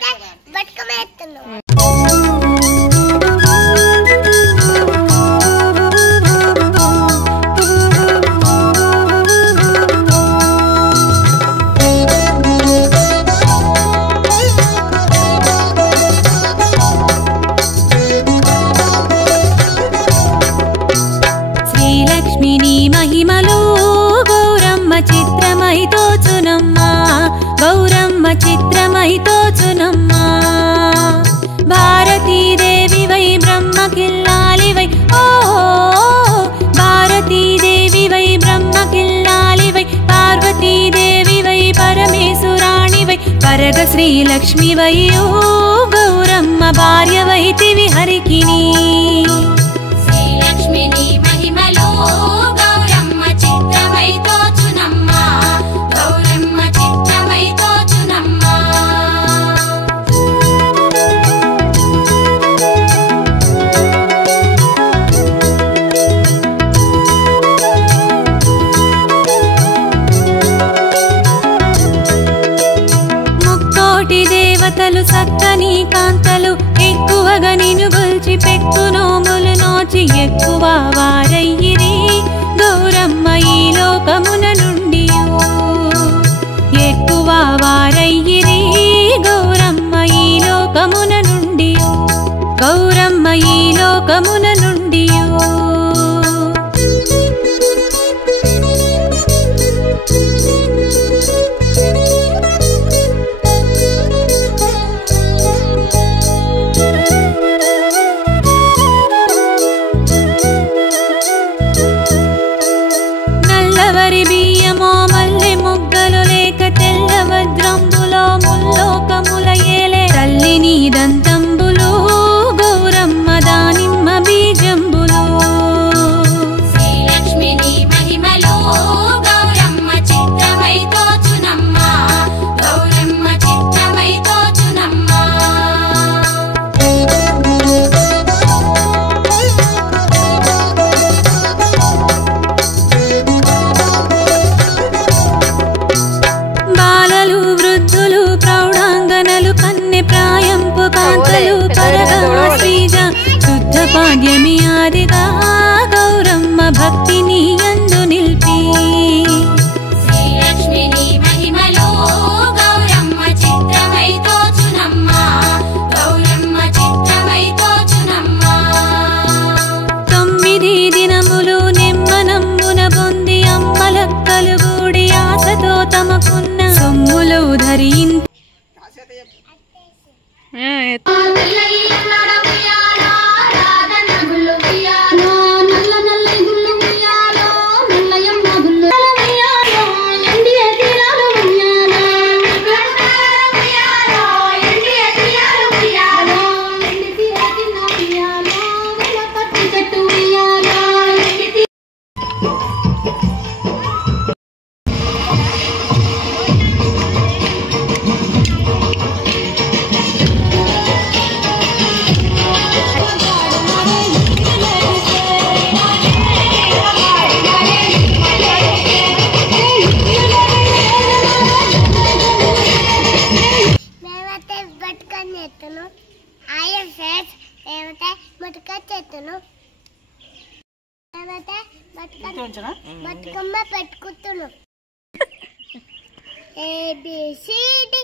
మేమైతే బతుకమ్మ ఎత్తున్నాం. మహిమలు గౌరమ్మ చిత్రమై తోచునమ్మా, గౌరమ్మ చిత్రమై తోచునమ్మా. భారతీదేవివై బ్రహ్మకిల్లాలివై, ఓ భారతీదేవివై బ్రహ్మకిల్లాలివై, పార్వతీదేవివై పరమేశ్వరాణివై, పరగ శ్రీలక్ష్మివై ఓ గౌరమ్మ భార్యవైతివి హరికిని. శ్రీలక్ష్మిని మహిమలో గౌరమ్మ చిత్రమై తోచునమ్మా, గౌరమ్మ చిత్రమై తోచునమ్మా. ముక్కోటి దేవతలు సక్కని కాంతలు ఎక్కువగా నిన్ను గొల్చి పెట్టు నోములు నోచి ఎక్కువ వారయ్యిరి గౌరమ్మ ఈ లోకమున నుండి, ఎక్కువ వారయ్యిరి గౌరమ్మ ఈ లోకమున నుండి, గౌరమ్మ ఈ లోకమున నుండి. నల్లవరి బియ్యమో మల్లె ముగ్గలు లేక తెల్లవద్రంబులో ముల్లోకముల ఏలే తల్లి నీ దంతంబులు గౌరమ్మ దానిమ్మ బీజంబులు. శ్రీలక్ష్మిని మహిమలో గౌరమ్మ చిత్రమై తోచునమ్మా, గౌరమ్మ చిత్రమై తోచునమ్మా. బాలలు వృద్ధులు ప్రౌఢాంగనలు కన్నె ప్రాయంపు కాంతలు పరగా శ్రీజ శుద్ధ పాడ్యమి ఆదిగా గౌరమ్మ భక్తిని యందు నిల్పి. శ్రీలక్ష్మిని మహిమలో గౌరమ్మ చిత్రమై తోచునమ్మా, గౌరమ్మ చిత్రమై తోచునమ్మా. 9 దినములు నెమ్మనమ్మున పొంది అమ్మలక్కలు గూడి ఆశతో తమకున్న సొమ్ములు ధరించి బతుకమ్మ పెట్టుకుంటున్నాం. ABCD